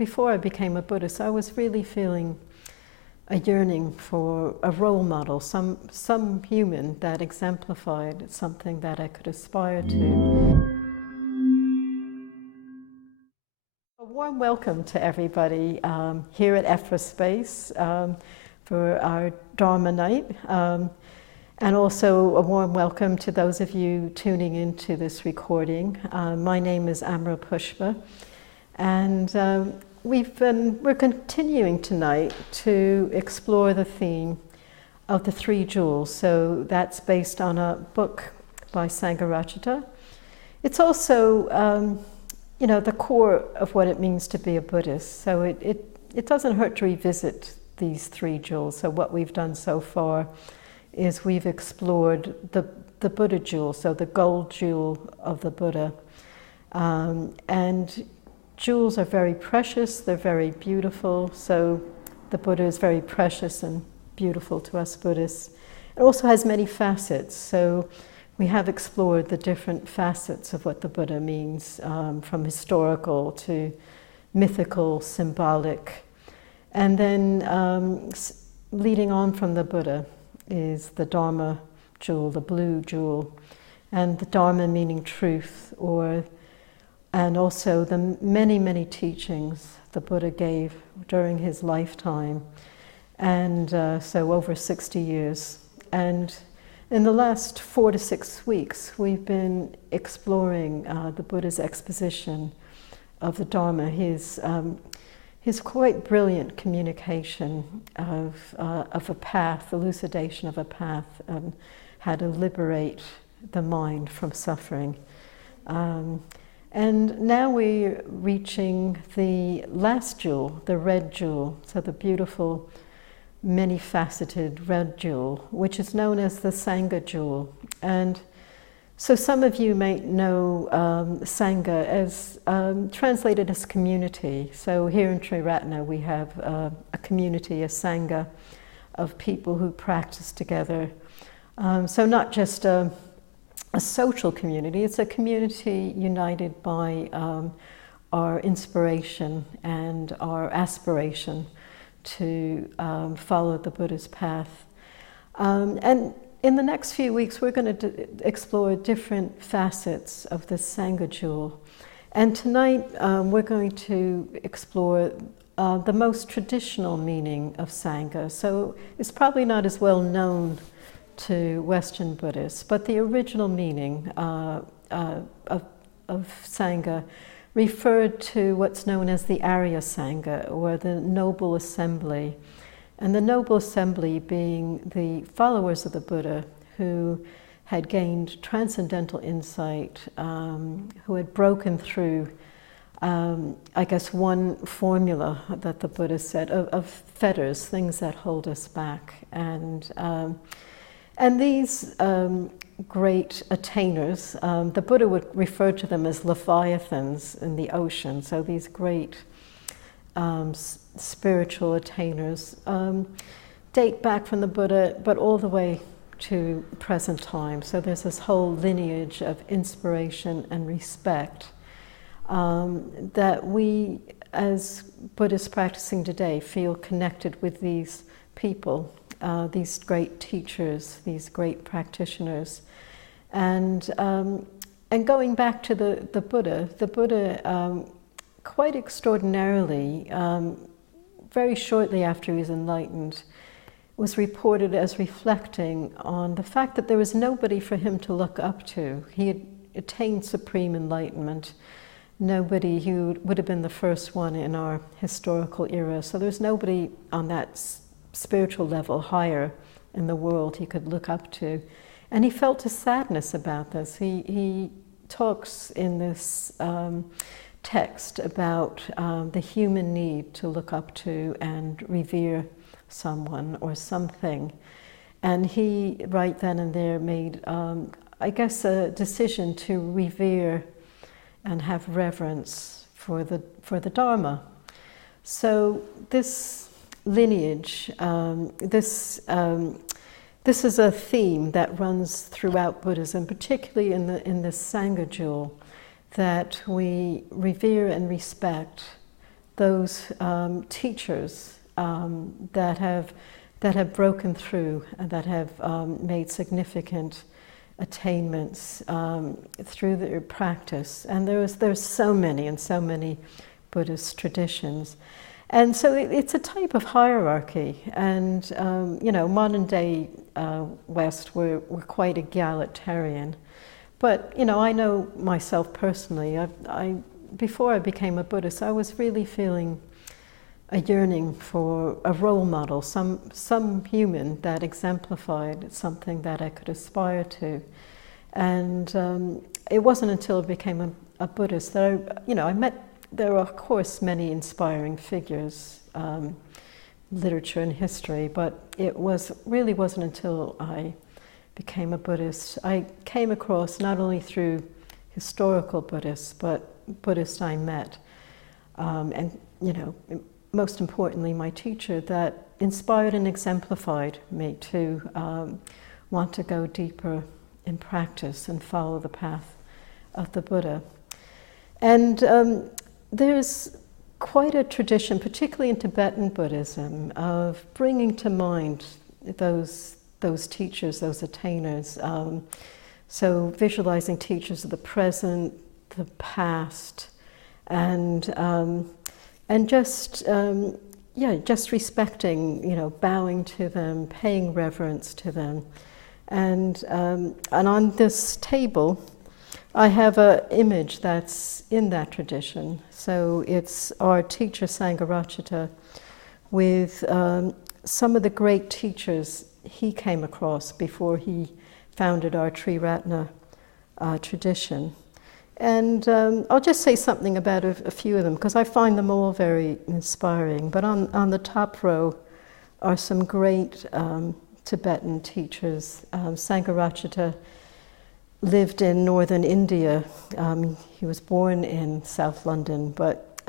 before I became a Buddhist, I was really feeling a yearning for a role model, some human that exemplified something that I could aspire to. A warm welcome to everybody here at Ephra Space for our Dharma Night, and also a warm welcome to those of you tuning into this recording. My name is Amarapuspa, and we're continuing tonight to explore the theme of the three jewels. So that's based on a book by Sangha. It's also the core of what it means to be a Buddhist. So it doesn't hurt to revisit these three jewels. So what we've done so far is we've explored the Buddha jewel, so the gold jewel of the Buddha. And jewels are very precious, they're very beautiful, so the Buddha is very precious and beautiful to us Buddhists. It also has many facets, so we have explored the different facets of what the Buddha means, from historical to mythical, symbolic. And then leading on from the Buddha is the Dharma jewel, the blue jewel, and the Dharma meaning truth, and also the many, many teachings the Buddha gave during his lifetime, and so over 60 years. And in the last 4 to 6 weeks, we've been exploring the Buddha's exposition of the Dharma, his quite brilliant communication of a path, elucidation of a path, how to liberate the mind from suffering. And now we're reaching the last jewel, the red jewel, so the beautiful, many-faceted red jewel, which is known as the Sangha jewel. And so some of you may know Sangha as translated as community. So here in Triratna we have a community, a Sangha, of people who practice together. So not just a social community, it's a community united by our inspiration and our aspiration to follow the Buddha's path. And in the next few weeks, we're going to explore different facets of the Sangha jewel. And tonight, we're going to explore the most traditional meaning of Sangha. So it's probably not as well known to Western Buddhists, but the original meaning of Sangha referred to what's known as the Arya Sangha, or the Noble Assembly. And the Noble Assembly being the followers of the Buddha who had gained transcendental insight, who had broken through, I guess, one formula that the Buddha said of fetters, things that hold us back. And these great attainers, the Buddha would refer to them as leviathans in the ocean, so these great spiritual attainers date back from the Buddha, but all the way to present time. So there's this whole lineage of inspiration and respect that we, as Buddhists practicing today, feel connected with these people, these great teachers, these great practitioners. And going back to the Buddha, quite extraordinarily, very shortly after he was enlightened, was reported as reflecting on the fact that there was nobody for him to look up to. He had attained supreme enlightenment, nobody who would have been the first one in our historical era. So there's nobody on that spiritual level higher in the world he could look up to. And he felt a sadness about this. He talks in this text about the human need to look up to and revere someone or something. And he, right then and there, made, I guess, a decision to revere and have reverence for the Dharma. So this lineage, this is a theme that runs throughout Buddhism, particularly in the Sangha jewel, that we revere and respect those teachers that have broken through and that have made significant attainments through their practice. And there's so many and so many Buddhist traditions. And so it's a type of hierarchy. And, modern day West, we're quite egalitarian. But, I know myself personally, before I became a Buddhist, I was really feeling a yearning for a role model, some human that exemplified something that I could aspire to. And it wasn't until I became a Buddhist that I met, there are of course many inspiring figures, literature and history, but really wasn't until I became a Buddhist. I came across not only through historical Buddhists, but Buddhists I met, and most importantly, my teacher that inspired and exemplified me to want to go deeper in practice and follow the path of the Buddha. And there's quite a tradition, particularly in Tibetan Buddhism, of bringing to mind those teachers, those attainers. So visualizing teachers of the present, the past, and just respecting, bowing to them, paying reverence to them. And on this table, I have an image that's in that tradition. So it's our teacher Sangha with some of the great teachers he came across before he founded our Triratna tradition. And I'll just say something about a few of them, because I find them all very inspiring. But on the top row are some great Tibetan teachers. Sangha lived in northern India. He was born in South London, but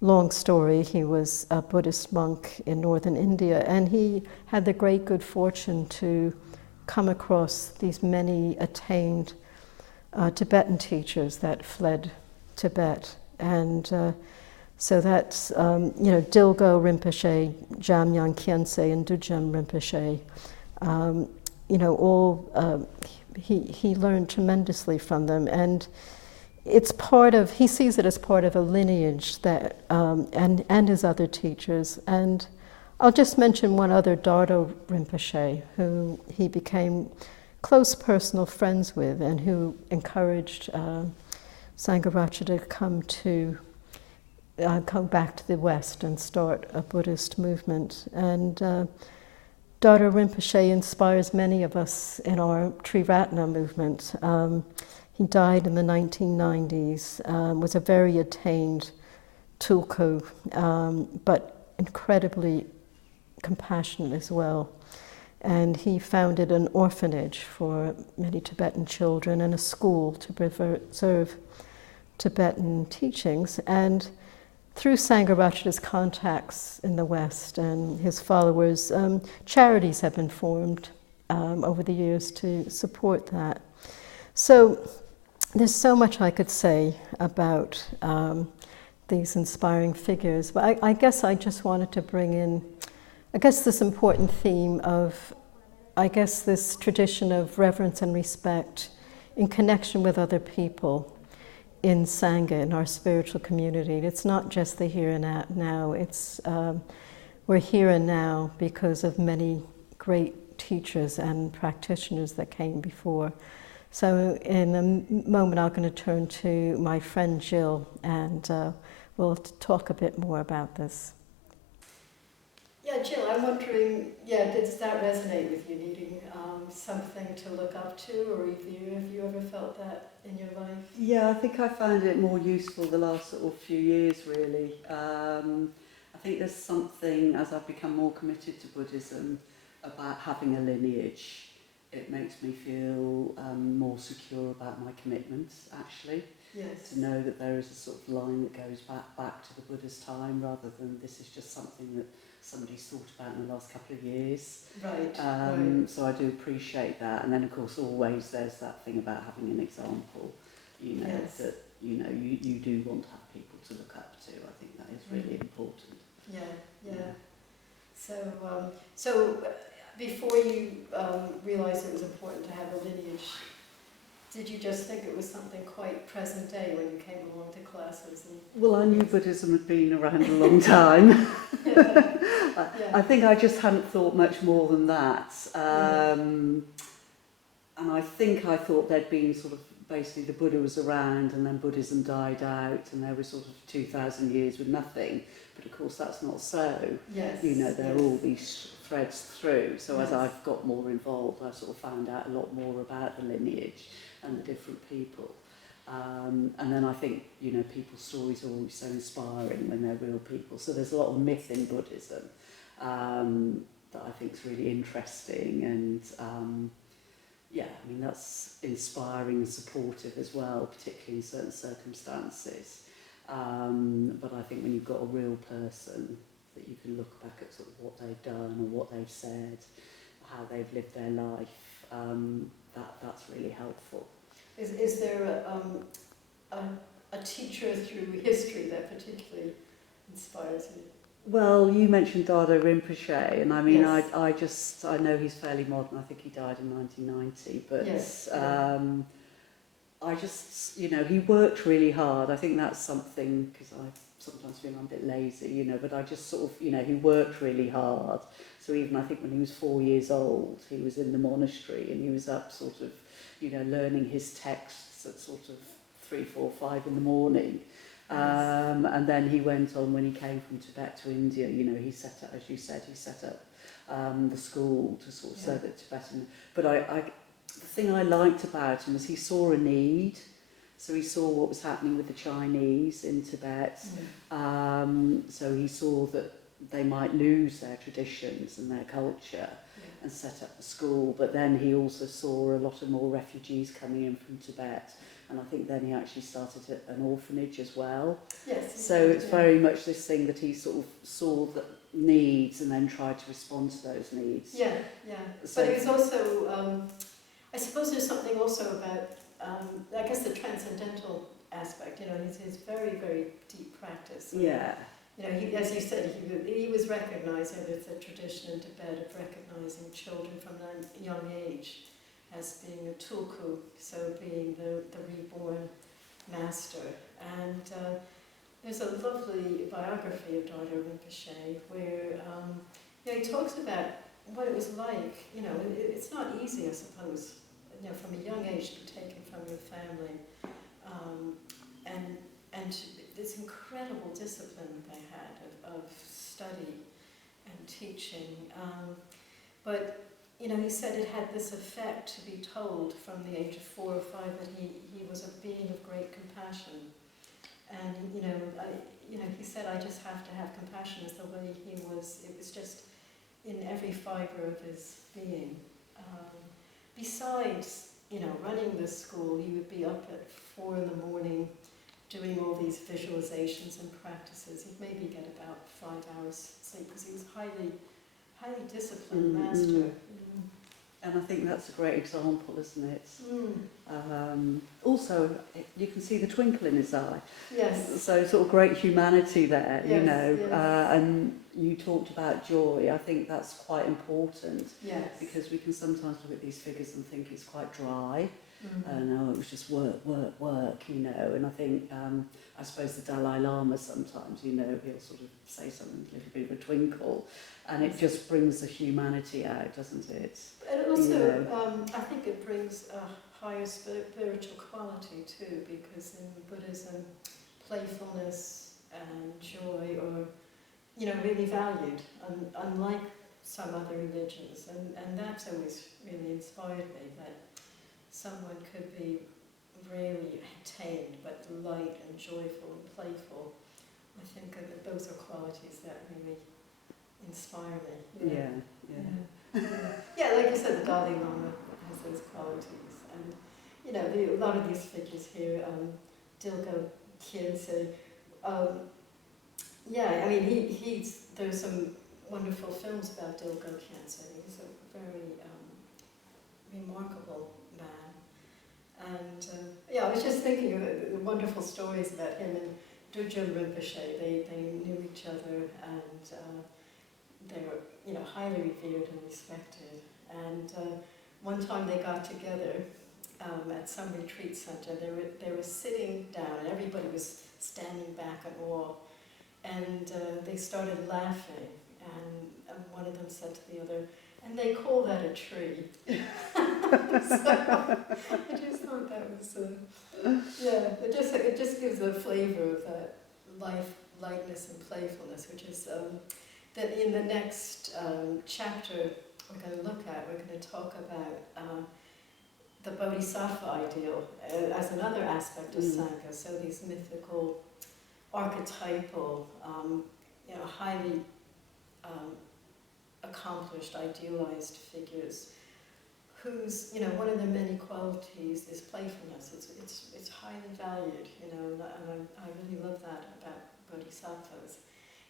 long story, he was a Buddhist monk in northern India, and he had the great good fortune to come across these many attained Tibetan teachers that fled Tibet. And so that's, Dilgo Rinpoche, Jamyang Khyentse, and Dudjom Rinpoche. He learned tremendously from them, and he sees it as part of a lineage that, and his other teachers. And I'll just mention one other, Dardo Rinpoche, who he became close personal friends with, and who encouraged Sangha to come back to the West and start a Buddhist movement. And Dardo Rinpoche inspires many of us in our Triratna movement. He died in the 1990s, was a very attained tulku, but incredibly compassionate as well. And he founded an orphanage for many Tibetan children and a school to preserve Tibetan teachings. And through Sangha contacts in the West and his followers, charities have been formed over the years to support that. So there's so much I could say about these inspiring figures, but I guess I just wanted to bring in, this important theme of, this tradition of reverence and respect in connection with other people in Sangha, in our spiritual community. It's not just the here and now, it's we're here and now because of many great teachers and practitioners that came before. So in a moment I'm going to turn to my friend Jill, and we'll talk a bit more about this. Yeah, Jill, I'm wondering, does that resonate with you, needing something to look up to, or have you ever felt that in your life? Yeah, I think I found it more useful the last sort of few years, really. I think there's something, as I've become more committed to Buddhism, about having a lineage. It makes me feel more secure about my commitments, actually. Yes. To know that there is a sort of line that goes back to the Buddha's time, rather than this is just something that somebody's thought about in the last couple of years. Right. Right. So I do appreciate that. And then, of course, always there's that thing about having an example, Yes. that, you do want to have people to look up to. I think is really important. Yeah, yeah. So before you realised it was important to have a lineage, did you just think it was something quite present day when you came along to classes? Well, I knew Buddhism had been around a long time. I think I just hadn't thought much more than that. And I think I thought there'd been sort of, basically the Buddha was around and then Buddhism died out and there was sort of 2,000 years with nothing. But of course that's not so. Yes. You know, there are all these threads through. So as I've got more involved, I sort of found out a lot more about the lineage and the different people. And then I think, you know, people's stories are always so inspiring when they're real people. So there's a lot of myth in Buddhism that I think is really interesting. And yeah, I mean, that's inspiring and supportive as well, particularly in certain circumstances. But I think when you've got a real person that you can look back at sort of what they've done or what they've said, how they've lived their life, that's really helpful. Is there a teacher through history that particularly inspires you? Well, you mentioned Dada Rinpoche, and I mean, Yes. I know he's fairly modern. I think he died in 1990, but yes. I just, you know, he worked really hard. I think that's something, because I sometimes feel I'm a bit lazy, you know, but I just sort of, you know, he worked really hard. So even I think when he was 4 years old, he was in the monastery and he was up sort of, you know, learning his texts at sort of 3, 4, 5 in the morning. And then he went on, when he came from Tibet to India, you know, he set up, as you said, he set up the school to sort of serve the Tibetan. But the thing I liked about him is he saw a need. So he saw what was happening with the Chinese in Tibet. So he saw that they might lose their traditions and their culture and set up the school. But then he also saw a lot of more refugees coming in from Tibet. And I think then he actually started an orphanage as well. Yes. So it's very much this thing that he sort of saw the needs and then tried to respond to those needs. Yeah, yeah. So, but it was also, I suppose there's something also about, I guess the transcendental aspect, you know, his very, very deep practice. Yeah. You know, as you said, he was recognising there's a tradition in Tibet of recognising children from a young age as being a tulku, so being the reborn master. And there's a lovely biography of Dada Rinpoche where you know, he talks about what it was like. You know, it's not easy, I suppose, you know, from a young age to be taken from your family, and this incredible discipline they had of study and teaching. But you know, he said it had this effect to be told from the age of 4 or 5 that he was a being of great compassion. And you know, he said, I just have to have compassion as the way he was. It was just in every fibre of his being. Besides, you know, running this school, he would be up at 4 in the morning doing all these visualizations and practices. He'd maybe get about 5 hours sleep because he was highly disciplined master. And I think that's a great example, isn't it? Also, you can see the twinkle in his eye. Yes. So sort of great humanity there, yes, you know. Yes. And you talked about joy. I think that's quite important. Yes. Because we can sometimes look at these figures and think it's quite dry. And it was just work, you know. And I think, I suppose the Dalai Lama sometimes, you know, he'll sort of say something with a little bit of a twinkle, and it just brings the humanity out, doesn't it? And also, you know. I think it brings a higher spiritual quality too, because in Buddhism, playfulness and joy are, you know, really valued, unlike some other religions, and that's always really inspired me, that someone could be really tamed but light and joyful and playful. I think that those are qualities that really inspire me. You know? Yeah, like you said, the Dalai Lama has those qualities, and you know, a lot of these figures here, Dilgo Khyentse, yeah, I mean, there's some wonderful films about Dilgo Khyentse. He's a very remarkable man. And yeah, I was just thinking of the wonderful stories about him and Dujul Rinpoche, they knew each other, and they were, you know, highly revered and respected. And one time they got together at some retreat center. They were sitting down, and everybody was standing back and all. And they started laughing, and one of them said to the other, "And they call that a tree." So I just thought that was, it just gives a flavor of that life, lightness, and playfulness, which is that in the next chapter we're going to look at. We're going to talk about the Bodhisattva ideal as another aspect of Sangha. So these mythical, archetypal, highly accomplished, idealized figures, whose, one of the many qualities is playfulness. It's highly valued, and I really love that about bodhisattvas.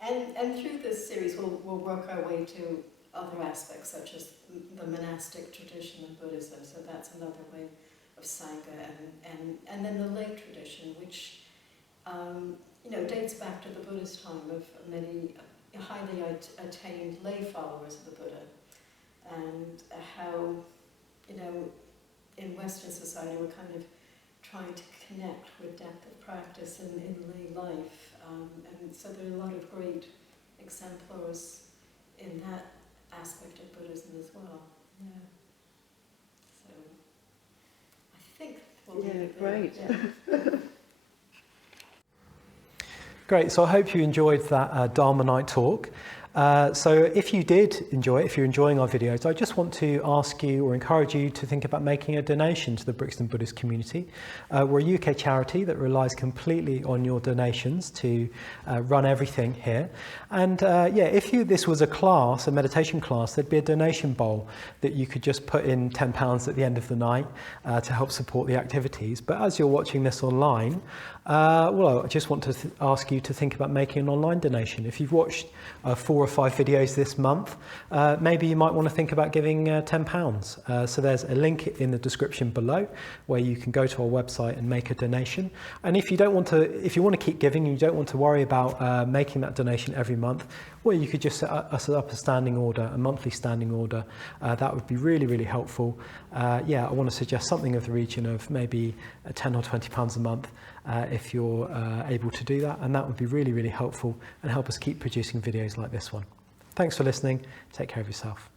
And through this series, we'll work our way to other aspects, such as the monastic tradition of Buddhism. So that's another way of Sangha, and then the lay tradition, which dates back to the Buddhist time of many highly attained lay followers of the Buddha, and how, in Western society we're kind of trying to connect with depth of practice in lay life, and so there are a lot of great exemplars in that aspect of Buddhism as well. Yeah. So I think we'll leave it there. Great. Yeah. Great, so I hope you enjoyed that Dharma Night talk. So if you did enjoy it, if you're enjoying our videos, I just want to ask you or encourage you to think about making a donation to the Brixton Buddhist community. We're a UK charity that relies completely on your donations to run everything here. And if this was a class, a meditation class, there'd be a donation bowl that you could just put in £10 at the end of the night to help support the activities. But as you're watching this online, I just want to ask you to think about making an online donation. If you've watched 4 or 5 videos this month, maybe you might want to think about giving £10. So there's a link in the description below where you can go to our website and make a donation. And if you want to keep giving and you don't want to worry about making that donation every month, well, you could just set up a standing order, a monthly standing order. That would be really, really helpful. I want to suggest something of the region of maybe £10 or £20 a month if you're able to do that. And that would be really, really helpful and help us keep producing videos like this one. Thanks for listening. Take care of yourself.